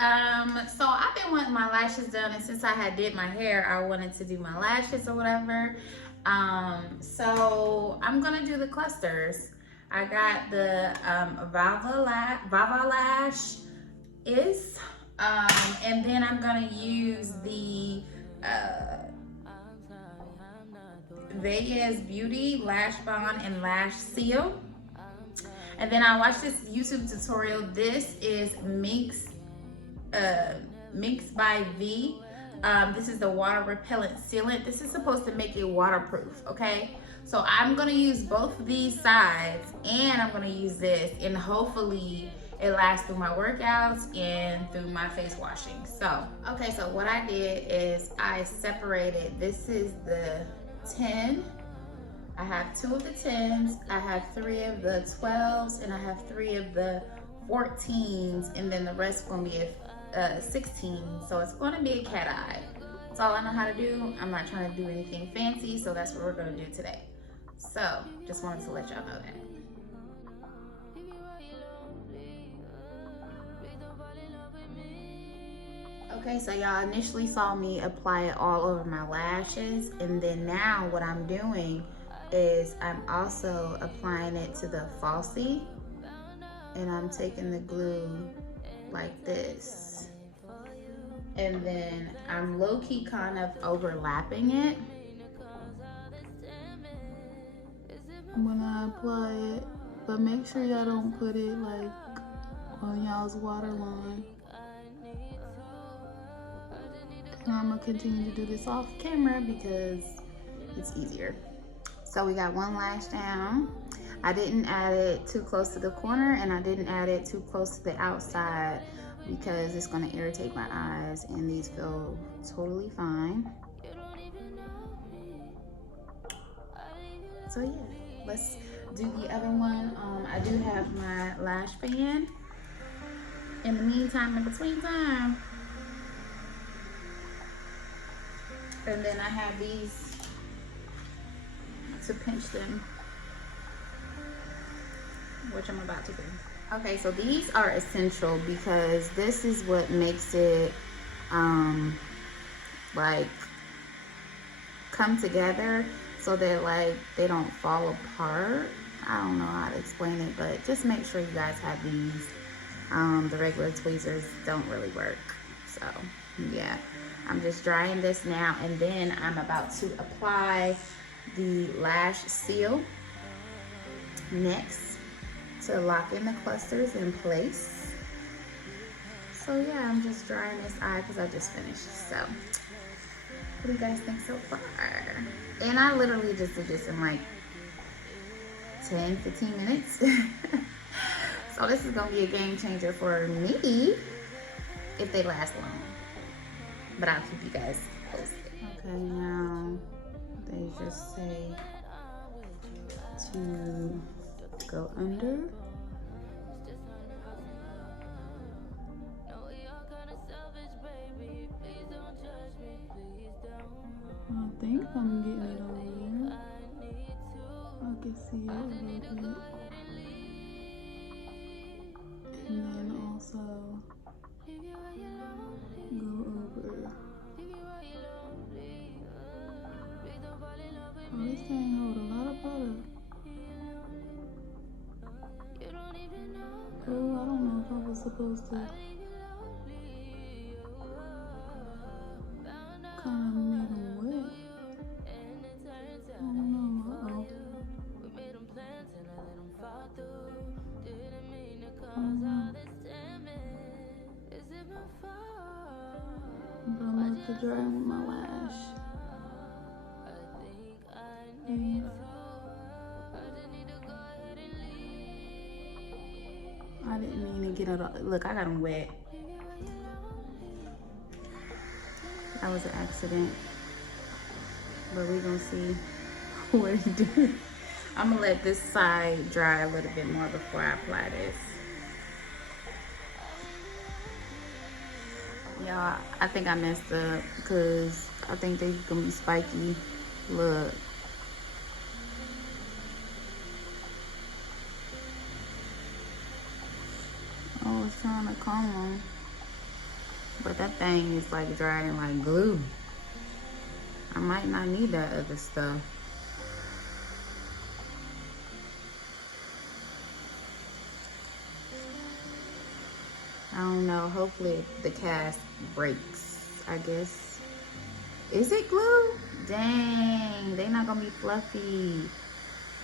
So I've been wanting my lashes done, and since I had did my hair, I wanted to do my lashes or whatever. So I'm gonna do the clusters. I got the Vava Lash is, and then I'm gonna use the Vegas Beauty Lash Bond and Lash Seal. And then I watched this YouTube tutorial. This is Minx by V. This is the water repellent sealant. This is supposed to make it waterproof, okay? So I'm gonna use both of these sides, and I'm gonna use this, and hopefully it lasts through my workouts and through my face washing. So, okay, so what I did is I separated, this is the 10. I have 2 of the 10s, I have 3 of the 12s, and I have 3 of the 14s, and then the rest is gonna be a 16. So it's gonna be a cat eye. That's all I know how to do. I'm not trying to do anything fancy, so that's what we're gonna do today. So, just wanted to let y'all know that. Okay, so y'all initially saw me apply it all over my lashes, and then now what I'm doing is I'm also applying it to the falsie, and I'm taking the glue like this, and then I'm low-key kind of overlapping it when I apply it, but make sure y'all don't put it like on y'all's waterline. And I'm gonna continue to do this off camera because it's easier. So we got one lash down. I didn't add it too close to the corner, and I didn't add it too close to the outside because it's gonna irritate my eyes, and these feel totally fine. So yeah, let's do the other one. I do have my lash fan. In the meantime, in between time, and then I have these to pinch them, which I'm about to do. Okay, so these are essential because this is what makes it like come together so that like they don't fall apart. I don't know how to explain it, but just make sure you guys have these. The regular tweezers don't really work. So yeah, I'm just drying this now, and then I'm about to apply the lash seal next to lock in the clusters in place. So yeah, I'm just drying this eye because I just finished. So what do you guys think so far? And I literally just did this in like 10-15 minutes. So this is gonna be a game changer for me if they last long. But I'll keep you guys posted. Okay, now they just say to go under. I think I'm getting it over there. I can see it a little bit. And then also go over. Oh, this thing hold a lot of product. Oh, I don't know if I was supposed to kind of make them wet. I don't know. Uh-oh. But I'm gonna have to dry with my lash. Yeah. I didn't mean to get it all. Look, I got them wet. That was an accident. But we're gonna see what it do. I'm gonna let this side dry a little bit more before I apply this. Y'all, I think I messed up because I think they're gonna be spiky. Look. I was trying to comb them. But that thing is like drying like glue. I might not need that other stuff. I don't know. Hopefully the cast breaks, I guess. Is it glue? Dang, they not gonna be fluffy.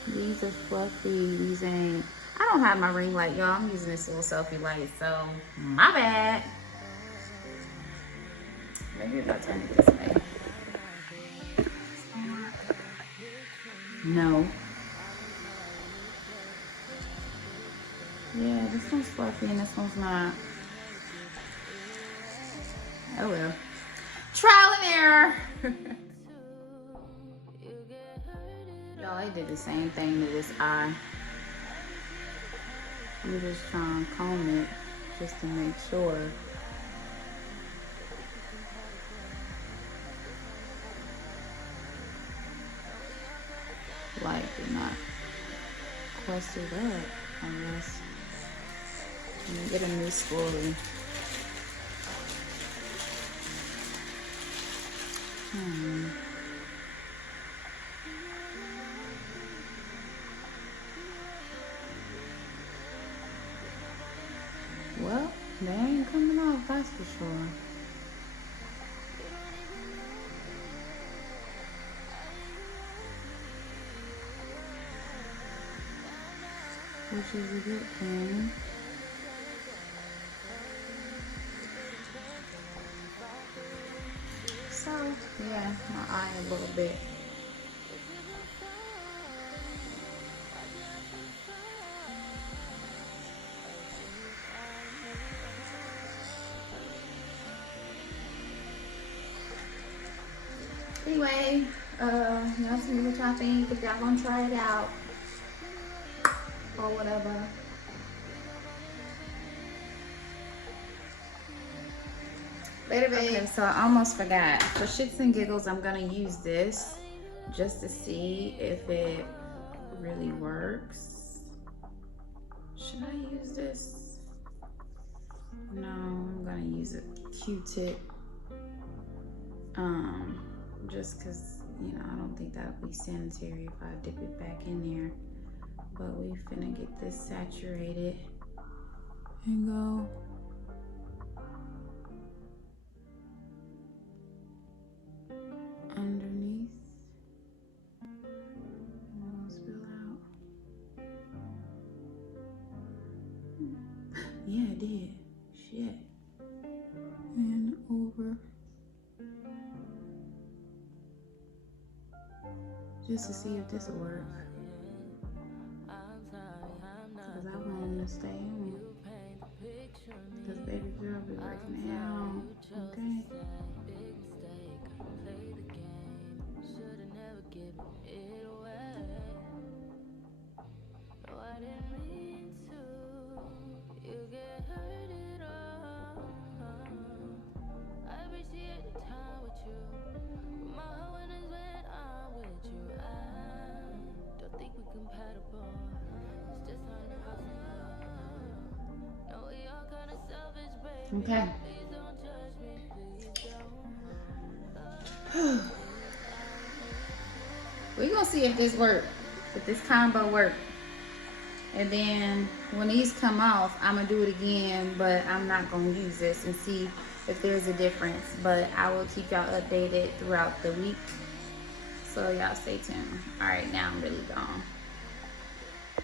These are fluffy. These ain't. I don't have my ring light, y'all. I'm using this little selfie light, so my bad. Maybe if I turn it this way. No. Yeah, this one's fluffy and this one's not. Oh well. Trial and error. Y'all, I did the same thing to this eye. I'm just trying to comb it just to make sure. Light did not cluster up, I guess. Let me get a new spoolie. Well, they ain't coming off, that's for sure. Which is a good thing. So, yeah, my eye a little bit. Anyway, y'all see what y'all think, if y'all gonna try it out or whatever. Later, babe. Okay, so I almost forgot. For shits and giggles, I'm gonna use this just to see if it really works. Should I use this? No, I'm gonna use a Q-tip. Just cause, you know, I don't think that would be sanitary if I dip it back in there. But we finna get this saturated and go. Underneath. And it'll spill out. Yeah, it did. Shit. And over. Just to see if this will work. Cause I want to stay in. Cause baby girl be working out. Okay. Okay. We're gonna see if this works, if this combo works. And then when these come off, I'm gonna do it again, but I'm not gonna use this and see if there's a difference. But I will keep y'all updated throughout the week. So y'all stay tuned. All right, now I'm really gone.